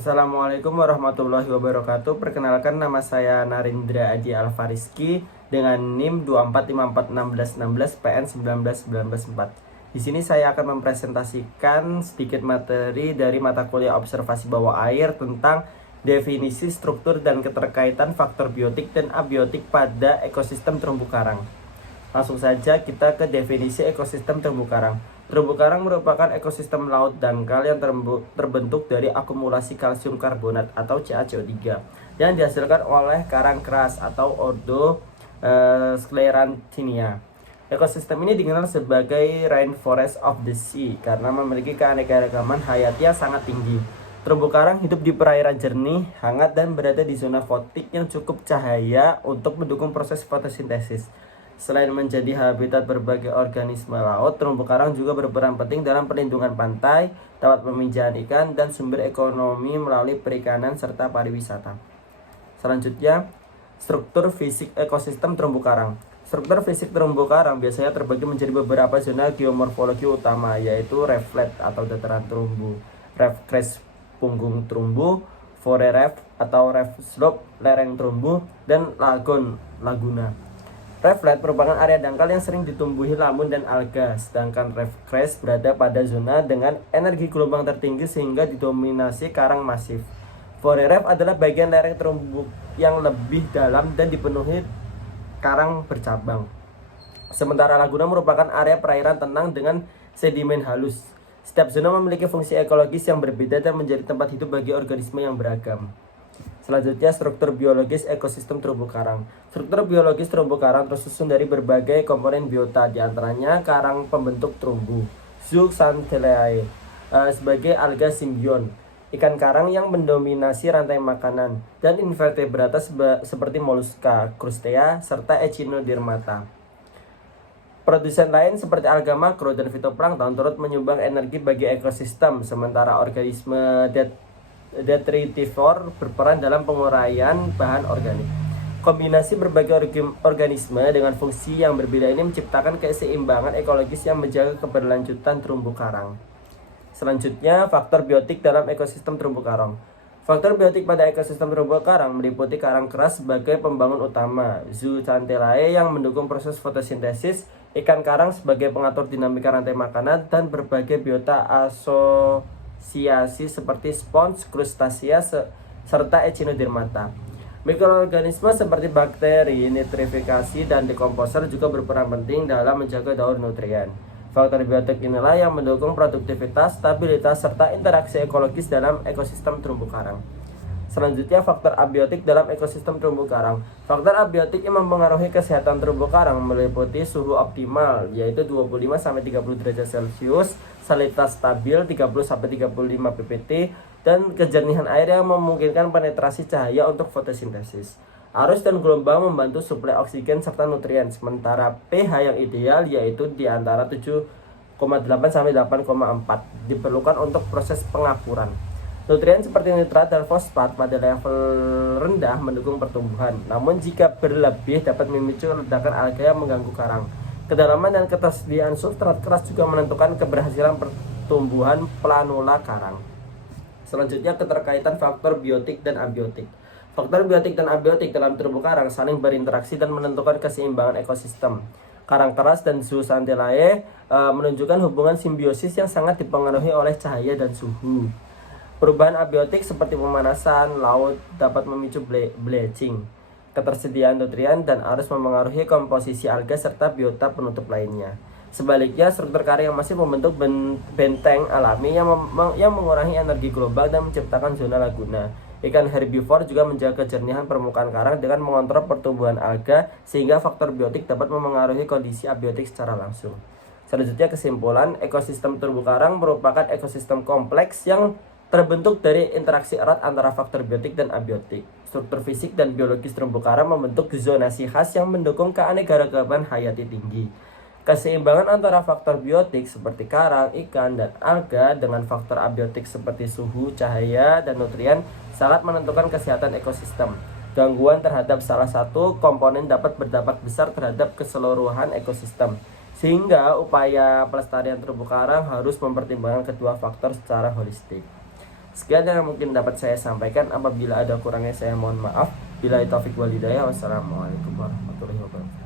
Assalamualaikum warahmatullahi wabarakatuh. Perkenalkan, nama saya Narindra Aji Alfariski dengan NIM 245461616 PN 19194. Di sini saya akan mempresentasikan sedikit materi dari mata kuliah observasi bawah air tentang definisi, struktur, dan keterkaitan faktor biotik dan abiotik pada ekosistem terumbu karang. Langsung saja kita ke definisi ekosistem terumbu karang. Terumbu karang merupakan ekosistem laut dangkal yang terbentuk dari akumulasi kalsium karbonat atau CaCO3 yang dihasilkan oleh karang keras atau Ordo Scleranthemia. Ekosistem ini dikenal sebagai rainforest of the sea karena memiliki keanekaragaman hayati yang sangat tinggi. Terumbu karang hidup di perairan jernih, hangat, dan berada di zona fotik yang cukup cahaya untuk mendukung proses fotosintesis. Selain menjadi habitat berbagai organisme laut, terumbu karang juga berperan penting dalam perlindungan pantai, tempat pemijahan ikan, dan sumber ekonomi melalui perikanan serta pariwisata. Selanjutnya, struktur fisik ekosistem terumbu karang. Struktur fisik terumbu karang biasanya terbagi menjadi beberapa zona geomorfologi utama, yaitu reef flat atau dataran terumbu, reef crest punggung terumbu, fore reef atau reef slope lereng terumbu, dan lagoon laguna. Reef flat merupakan area dangkal yang sering ditumbuhi lamun dan alga, sedangkan reef crest berada pada zona dengan energi gelombang tertinggi sehingga didominasi karang masif. Fore reef adalah bagian lereng terumbu yang lebih dalam dan dipenuhi karang bercabang. Sementara laguna merupakan area perairan tenang dengan sedimen halus. Setiap zona memiliki fungsi ekologis yang berbeda dan menjadi tempat hidup bagi organisme yang beragam. Selanjutnya, struktur biologis ekosistem terumbu karang. Struktur biologis terumbu karang tersusun dari berbagai komponen biota, diantaranya karang pembentuk terumbu, Zooxanthellae, sebagai alga simbion, ikan karang yang mendominasi rantai makanan, dan invertebrata seperti moluska, krustea, serta echinodermata. Produsen lain seperti alga makro dan fitoplankton turut menyumbang energi bagi ekosistem, sementara organisme detritivore berperan dalam penguraian bahan organik. Kombinasi berbagai organisme dengan fungsi yang berbeda ini menciptakan keseimbangan ekologis yang menjaga keberlanjutan terumbu karang. Selanjutnya, faktor biotik dalam ekosistem terumbu karang. Faktor biotik pada ekosistem terumbu karang meliputi karang keras sebagai pembangun utama, Zooxanthellae yang mendukung proses fotosintesis, ikan karang sebagai pengatur dinamika rantai makanan, dan berbagai biota asosiasi seperti spons, krustasea, serta echinodermata. Mikroorganisme seperti bakteri, nitrifikasi, dan dekomposer juga berperan penting dalam menjaga daur nutrien. Faktor biotik inilah yang mendukung produktivitas, stabilitas, serta interaksi ekologis dalam ekosistem terumbu karang. Selanjutnya, faktor abiotik dalam ekosistem terumbu karang. Faktor abiotik yang mempengaruhi kesehatan terumbu karang meliputi suhu optimal, yaitu 25-30 derajat Celcius, salinitas stabil 30-35 ppt, dan kejernihan air yang memungkinkan penetrasi cahaya untuk fotosintesis. Arus dan gelombang membantu suplai oksigen serta nutrien, sementara pH yang ideal yaitu di antara 7,8-8,4 diperlukan untuk proses pengapuran. Nutrien seperti nitrat dan fosfat pada level rendah mendukung pertumbuhan, namun jika berlebih dapat memicu ledakan alga yang mengganggu karang. Kedalaman dan ketersediaan substrat keras juga menentukan keberhasilan pertumbuhan planula karang. Selanjutnya, keterkaitan faktor biotik dan abiotik. Faktor biotik dan abiotik dalam terumbu karang saling berinteraksi dan menentukan keseimbangan ekosistem. Karang keras dan Zooxanthellae menunjukkan hubungan simbiosis yang sangat dipengaruhi oleh cahaya dan suhu. Perubahan abiotik seperti pemanasan laut dapat memicu bleaching. Ketersediaan nutrien dan arus memengaruhi komposisi alga serta biota penutup lainnya. Sebaliknya, struktur karang yang masih membentuk benteng alami yang mengurangi energi global dan menciptakan zona laguna. Ikan herbivore juga menjaga kejernihan permukaan karang dengan mengontrol pertumbuhan alga, sehingga faktor biotik dapat memengaruhi kondisi abiotik secara langsung. Selanjutnya, kesimpulan, ekosistem terumbu karang merupakan ekosistem kompleks yang terbentuk dari interaksi erat antara faktor biotik dan abiotik. Struktur fisik dan biologis terumbu karang membentuk zonasi khas yang mendukung keanekaragaman hayati tinggi. Keseimbangan antara faktor biotik seperti karang, ikan, dan alga dengan faktor abiotik seperti suhu, cahaya, dan nutrien sangat menentukan kesehatan ekosistem. Gangguan terhadap salah satu komponen dapat berdampak besar terhadap keseluruhan ekosistem. Sehingga upaya pelestarian terumbu karang harus mempertimbangkan kedua faktor secara holistik. Sekian yang mungkin dapat saya sampaikan. Apabila ada kurangnya saya mohon maaf. Bila taufik wal hidayah. Wassalamualaikum warahmatullahi wabarakatuh.